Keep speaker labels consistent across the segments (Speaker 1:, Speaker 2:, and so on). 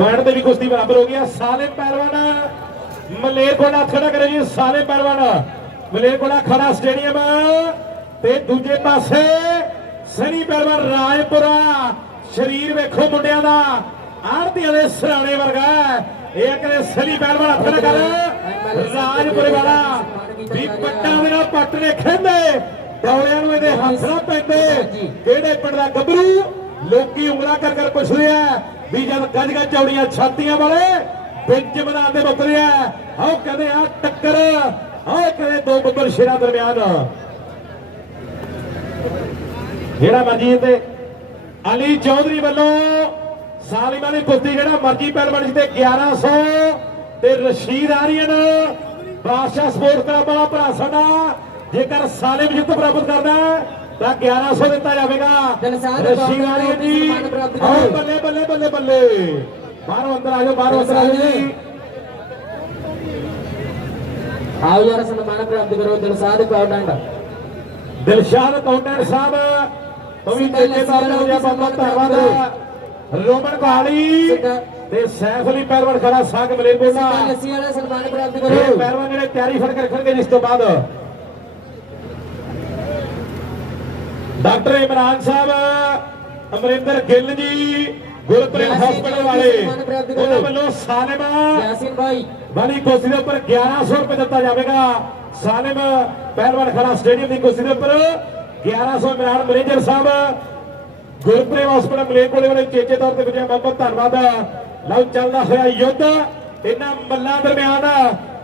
Speaker 1: Point ਤੇ ਵੀ ਕੁਸ਼ਤੀ ਬਰਾਬਰ ਹੋ ਗਿਆ ਸਾਲਿਮ ਪਹਿਲਵਾਨ ਮਲੇਰਕੋਟਲਾ ਖੜਾ ਕਰੇ ਜੀ ਸਾਲਿਮ ਪਹਿਲਵਾਨ। ਮਲੇਰਕੋਟਲਾ ਖੜਾ ਸਟੇਡੀਅਮ ਤੇ ਦੂਜੇ ਪਾਸੇ ਸਨੀ ਪਹਿਲਵਾਨ ਰਾਜਪੁਰਾ। ਸ਼ਰੀਰ ਵੇਖੋ ਮੁੰਡਿਆਂ ਦਾ ਆਰਤੀਆਂ ਦੇ ਸਰਾਣੇ ਵਰਗਾ ਇਹ ਕਰੇ ਸਨੀ ਪਹਿਲਵਾਨ ਖੜਾ ਕਰ। ਰਾਜਪੁਰੇ ਵਾਲਾ ਵੀ ਪੱਟਾਂ ਦੇ ਨਾਲ ਪੱਟ ਨੇ ਖੇਂਦੇ। ਡੌਲਿਆਂ ਨੂੰ ਇਹਦੇ ਹੱਥ ਨਾ ਪੈਂਦੇ। ਕਿਹੜੇ ਪਿੰਡ ਦਾ ਗੱਭਰੂ? ਲੋਕੀ ਉਂਗਲਾ ਕਰ ਕਰ ਪੁੱਛਦੇ ਆ ਵੀ ਜਦ ਗੱਜ ਗੱਜ ਚੌੜੀਆਂ ਛਾਤੀਆਂ ਵਾਲੇ ਵਿੱਚ ਮੈਦਾਨ ਦੇ ਮੁੱਕਦੇ ਆਓ ਕਹਿੰਦੇ ਆ ਟੱਕਰ, ਆਓ ਕਹਿੰਦੇ ਦੋ ਬੱਬਰ ਸ਼ੇਰਾਂ ਦਰਮਿਆਨ। ਜਿਹੜਾ ਮਰਜ਼ੀ ਤੇ ਅਲੀ ਚੌਧਰੀ ਵੱਲੋਂ ਸਾਲਿਮਾ ਦੀ ਕੁਸ਼ਤੀ ਜਿਹੜਾ ਮਰਜ਼ੀ ਪਹਿਲਵਾਨ ਜੀ ਤੇ 1100 ਤੇ ਰਸ਼ੀਦ ਆਰੀਅਨ, ਬਾਦਸ਼ਾਹ ਸਪੋਰਟ ਕਲੱਬ ਵਾਲਾ ਭਰਾ ਸਾਡਾ, ਜੇਕਰ ਸਾਲਿਮ ਜਿੱਤ ਪ੍ਰਾਪਤ ਕਰਦਾ ਤਾਂ 1100 ਦਿੱਤਾ ਜਾਵੇਗਾ।
Speaker 2: ਜੀ
Speaker 1: ਜੀ।
Speaker 2: ਸਨਮਾਨ ਪ੍ਰਾਪਤ
Speaker 1: ਆਓ
Speaker 2: ਕਰੋ।
Speaker 1: ਬੱਲੇ ਬੱਲੇ ਬੱਲੇ ਬੱਲੇ। ਬਾਹਰੋਂ ਅੰਦਰ ਆ ਜਾਓ ਬਾਹਰੋਂ ਅੰਦਰ ਆ ਜਾਓ ਜੀ।
Speaker 2: ਆਓ ਯਾਰ ਸਨਮਾਨ ਪ੍ਰਾਪਤ ਕਰੋ ਦਿਲਸਾਦ ਪਾਉਡਾਂਡਾ
Speaker 1: ਦਿਲਸ਼ਾਦ ਅਕਾਊਂਟੈਂਟ ਸਾਹਿਬ ਉਹ ਵੀ ਤੇਜੇ ਤੌਰ ਤੇ ਹੋ ਗਿਆ ਬਾਬਾ ਧੰਨਵਾਦ ਰੋਮਨ ਕਾਲੀ ਤੇ ਸੈਫ ਅਲੀ ਪਹਿਲਵਾਨ ਖੜਾ ਸਾਗ ਮਲੇਰਕੋਟਲਾ।
Speaker 2: ਲੱਸੀ ਵਾਲਾ ਸਨਮਾਨ ਪ੍ਰਾਪਤ
Speaker 1: ਇਹ
Speaker 2: ਕਰੋ
Speaker 1: ਪਹਿਲਵਾਨ ਜਿਹੜੇ ਤਿਆਰੀ ਫੜ ਕੇ ਰੱਖਣਗੇ ਜਿਸ ਤੋਂ ਬਾਅਦ। ਡਾਕਟਰ ਇਮਰਾਨ ਸਾਹਿਬ ਅਮਰਿੰਦਰ ਗਿੱਲ ਜੀ ਗੁਰਪ੍ਰੀਤ ਹਸਪੀਟਲ ਵਾਲੇ ਉਹਨਾਂ ਵੱਲੋਂ ਸਾਲਿਮਾ
Speaker 2: ਯਾਸੀਨ ਭਾਈ
Speaker 1: ਵਾਲੀ ਕੁਰਸੀ ਦੇ ਉੱਪਰ 1100 ਰੁਪਏ ਦਿੱਤਾ ਜਾਵੇਗਾ। ਸਾਲਿਮ ਪਹਿਲਵਾਨ ਖੜਾ ਸਟੇਡੀਅਮ ਦੀ ਕੁਰਸੀ ਦੇ ਉੱਪਰ। 1100 ਇਮਰਾਨ ਮੈਨੇਜਰ ਸਾਹਿਬ ਗੁਰਪ੍ਰੀਤ ਹਸਪੀਟਲ ਮਲੇਰਕੋਟਲੇ ਵਾਲੇ ਚੇਚੇ ਤੌਰ ਤੇ ਵਿਜੇ ਬਹੁਤ ਧੰਨਵਾਦ। ਲਓ ਚੱਲਦਾ ਹੋਇਆ ਯੁੱਧ। ਇਹਨਾਂ ਮੱਲਾਂ ਦਰਮਿਆਨ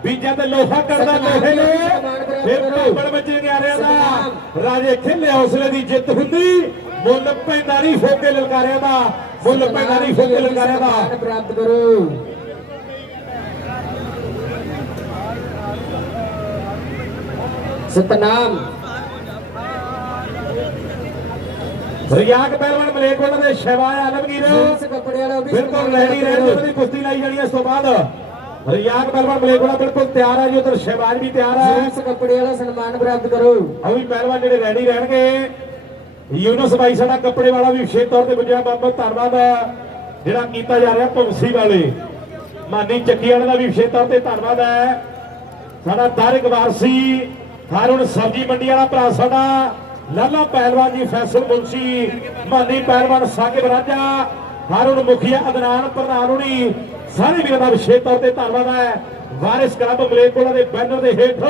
Speaker 1: ਬੀਜਾਂ ਤੇ ਲੋਹਾ ਕਰਦਾ ਲੋਹੇ ਨੇ। ਫਿਰ ਭਾਪੜ ਬੱਚੇ ਗਿਆਰਿਆਂ ਦਾ। ਰਾਜੇ ਖੇਲੇ ਹੌਸਲੇ ਦੀ ਜਿੱਤ ਹੁੰਦੀ। ਮੁੱਲ ਪੈਂਦਾਰੀ ਫੋਕੇ ਲਲਕਾਰਿਆਂ ਦਾ। ਮੁੱਲ ਪੈਂਦਾਰੀ ਫੋਕੇ ਲਲਕਾਰਿਆਂ ਦਾ।
Speaker 2: ਪ੍ਰਾਪਤ ਕਰੋ। ਸਤਨਾਮ।
Speaker 1: ਰਿਆਕ ਪਹਿਲਵਾਨ ਮਲੇਕੋਟਲਾ ਦੇ ਸ਼ਹਿਬਾਜ਼ ਆਲਮਗੀਰ।
Speaker 2: ਵੀ
Speaker 1: ਬਿਲਕੁਲ ਰੈਡੀ ਰਹਿਣ। ਦੀ ਕੁਸ਼ਤੀ ਲਾਈ ਜਾਣੀ ਹੈ ਇਸ ਤੋਂ ਬਾਅਦ। ਰਿਆਕ ਪਹਿਲਵਾਨ ਮਲੇਕੋਟਲਾ ਬਿਲਕੁਲ ਤਿਆਰ ਹੈ ਜੀ ਉਧਰ ਸ਼ਹਿਬਾਜ਼ ਵੀ ਤਿਆਰ ਹੈ
Speaker 2: ਜੀਨਸ ਕੱਪੜੇ ਵਾਲਾ ਸਨਮਾਨ ਪ੍ਰਾਪਤ ਕਰੋ।
Speaker 1: ਉਹ ਵੀ ਪਹਿਲਵਾਨ ਜਿਹੜੇ ਰੈਡੀ ਰਹਿਣਗੇ। ਯੂਨਸ ਬਾਈ ਸਾਡਾ ਕੱਪੜੇ ਵਾਲਾ ਵੀ ਵਿਸ਼ੇਸ਼ ਤੌਰ ਤੇ ਪੁੱਜਿਆ ਬਹੁਤ ਧੰਨਵਾਦ ਜਿਹੜਾ ਕੀਤਾ ਜਾ ਰਿਹਾ ਭੁੰਸੀ ਵਾਲੇ। ਮਾਨੀ ਚੱਕੀ ਵਾਲੇ ਦਾ ਵੀ ਵਿਸ਼ੇਸ਼ ਤੌਰ ਤੇ ਧੰਨਵਾਦ ਹੈ ਸਾਡਾ ਦਾਰਿਕ ਵਾਰਸੀ ਹਾਰੁਣ ਸਬਜੀ ਮੰਡੀ ਵਾਲਾ ਭਰਾ ਸਾਡਾ। ਲਾਲਾ ਪਹਿਲਵਾਨ ਜੀ ਫੈਸਲ ਮੁੰਸ਼ੀ ਮਾਨੀ ਪਹਿਲਵਾਨ ਸਾਕਿਬ ਰਾਜਾ ਹਾਰੁਣ ਮੁਖੀਆ ਅਦਨਾਨ ਪ੍ਰਧਾਨ ਹੁਣੀ। ਸਾਰੇ ਵੀਰਾਂ ਦਾ ਵਿਸ਼ੇਸ਼ ਤੌਰ ਤੇ ਧੰਨਵਾਦ ਹੈ। ਵਾਰਿਸ ਕਲੱਬ ਮਲੇਕੋਲਾ ਦੇ ਬੈਨਰ ਦੇ ਹੇਠ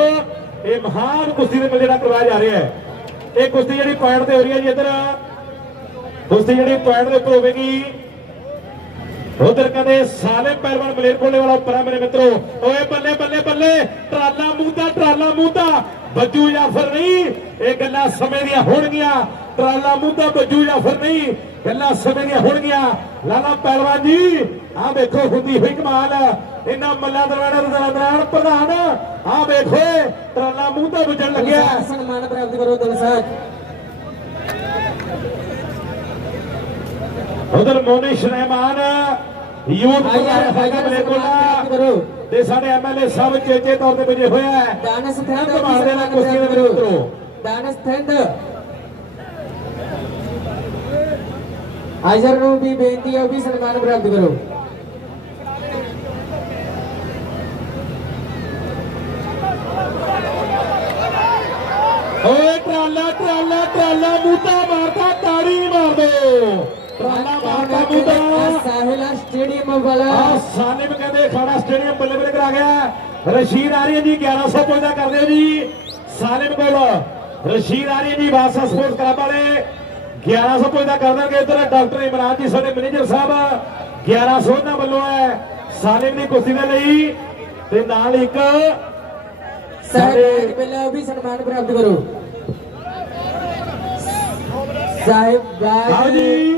Speaker 1: ਇਹ ਮਹਾਨ ਕੁਸ਼ਤੀ ਦੇ ਮੇਲੇ ਜਿਹੜਾ ਕਰਵਾਇਆ ਜਾ ਰਿਹਾ ਹੈ। ਇਹ ਕੁਸ਼ਤੀ ਜਿਹੜੀ ਪੁਆਇੰਟ ਤੇ ਹੋ ਰਹੀ ਹੈ ਜੀ ਇੱਧਰ। ਕੁਸ਼ਤੀ ਜਿਹੜੀ ਪੁਆਇੰਟ ਦੇ ਉੱਪਰ ਹੋਵੇਗੀ। ਉਧਰ ਕਹਿੰਦੇ ਸਾਲੇ ਪਹਿਲਵਾਨ ਮਲੇਰਕੋਲੇ ਵਾਲਾ ਉੱਪਰ ਹੈ ਮੇਰੇ ਮਿੱਤਰੋ। ਓਏ ਬੱਲੇ ਬੱਲੇ ਬੱਲੇ, ਟਰਾਲਾ ਮੂੰਦਾ ਟਰਾਲਾ ਮੂੰਦਾ ਬੱਜੂ ਜਾਂ ਫਿਰ ਨਹੀਂ, ਇਹ ਗੱਲਾਂ ਸਮੇਂ ਦੀਆਂ ਹੋਣਗੀਆਂ। ਟਰਾਲਾ ਮੂੰਦਾ ਬੱਜੂ ਜਾਂ ਫਿਰ ਨਹੀਂ? ਗੱਲਾਂ ਸਮੇਂ ਦੀਆਂ ਹੋਣਗੀਆਂ। ਲਾਲਾ ਪਹਿਲਵਾਨ ਜੀ ਆਹ ਵੇਖੋ ਹੁੰਦੀ ਹੋਈ ਕਮਾਲ। ਇਹਨਾਂ ਮੱਲਾ ਦਰਵਾਣਾ ਦਾ ਦਰਾਂ ਪ੍ਰਧਾਨ ਆਹ ਵੇਖੋ ਟਰਾਲਾ ਮੂੰਦਾ ਵੱਜਣ ਲੱਗਿਆ।
Speaker 2: ਸਨਮਾਨ ਪ੍ਰਾਪਤ ਕਰੋ ਦਿਲਸਾਦ
Speaker 1: ਉਧਰ ਮੋਨੀ ਸ਼ਰੇਮਾਨ ਯੂਥ ਤੇ ਸਾਡੇ ਐਮਐਲਏ ਸਭ ਚੇਚੇ ਤੌਰ ਤੇ ਵਜੇ ਹੋਇਆ ਹੈ
Speaker 2: ਦਾਨਸ ਥੰਦ
Speaker 1: ਨਾਲ ਕੁਸ਼ਤੀ ਦੇ
Speaker 2: ਦਾਨਸ ਥੰਦ ਹਾਜ਼ਰ ਨੂੰ ਵੀ ਬੇਨਤੀ ਹੈ ਉਹ ਵੀ ਸਨਮਾਨ ਪ੍ਰਾਪਤ ਕਰੋ।
Speaker 1: ਓਏ ਟਰਾਲਾ ਟਰਾਲਾ ਟਰਾਲਾ ਮੂਤਾ ਮਾਰਦਾ ਤਾੜੀ ਨਹੀਂ ਮਾਰਦੇ। ਟਰਾਲਾ ਮਾਰਦਾ ਮੂਤਾ
Speaker 2: ਸਾਹਿਲਾ ਸਟੇਡੀਅਮ ਵਾਲਾ।
Speaker 1: ਆ ਸਾਲਿਮ ਕਹਿੰਦੇ ਖਾੜਾ ਸਟੇਡੀਅਮ ਬੱਲੇ ਬੱਲੇ ਕਰਾ ਗਿਆ। ਰਸ਼ੀਦ ਆਰੀਆ ਜੀ 1100 ਪੁਆਇੰਟ ਕਰਦੇ ਜੀ। ਸਾਲਿਮ ਕੋਲ ਰਸ਼ੀਦ ਆਰੀਆ ਜੀ ਬਾਸਾ ਸਪੋਰਟ ਕਲੱਬ ਵਾਲੇ। 1100 ਪੁਆਇੰਟ ਕਰ ਦੇਣਗੇ ਇਧਰ ਡਾਕਟਰ ਇਮਰਾਨ ਜੀ ਸਾਡੇ ਮੈਨੇਜਰ ਸਾਹਿਬ। 1100 ਇਹਨਾਂ ਵੱਲੋਂ ਹੈ ਸਾਲਿਮ ਦੀ ਕੁਸ਼ਤੀ ਦੇ ਲਈ। ਤੇ ਨਾਲ ਇੱਕ
Speaker 2: ਸਾਹਿਬ ਪਹਿਲਾਂ ਵੀ ਸਨਮਾਨ ਪ੍ਰਾਪਤ ਕਰੋ। ਸਾਹਿਬ
Speaker 1: ਜੀ